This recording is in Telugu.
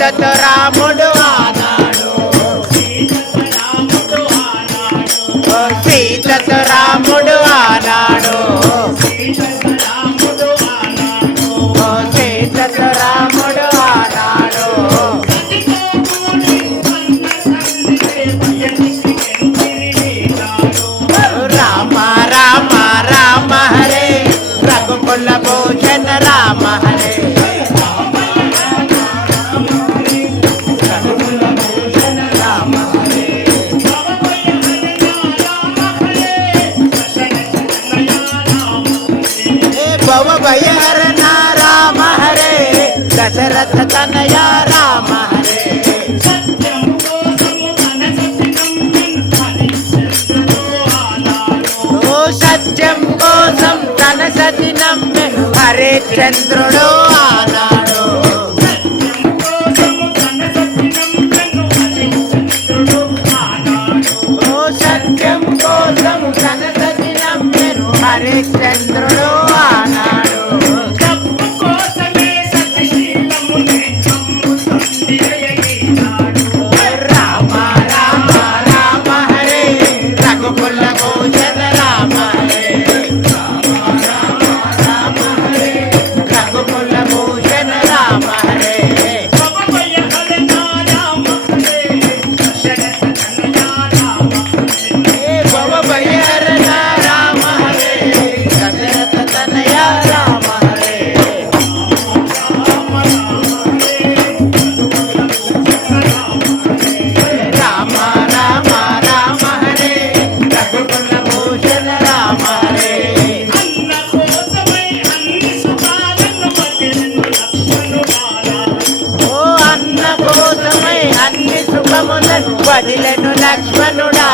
సీతతో రాముడు ఆనాడు సీతతో రాముడు ఆనాడు సీతతో రాముడు ఆనాడు రామ రామ రామ హరే రఘుకుల భూషణ రామ హరే భయహరణ రామ హరే దశరథ తనయ రామ హరే ఓ సత్యం కోసం తన సతి నమ్మె హరిశ్చంద్రుడు ఆనాడు ఓ సత్యం కోసం తన సతి నమ్మె హరిశ్చంద్రుడు ఆనాడు రామ రామ రామ హరే రఘుకుల భూషణ రామ హరే రఘుకుల భూషణ రామ హరే భవ భయహరణ రామ హరే దశరథ తనయ రామ హరే రామ రామ రామ హరే రఘుకుల భూషణ రామ హరే ఓ అన్న కోసమై అన్ని సుఖములను వదిలెను లక్ష్మణుడా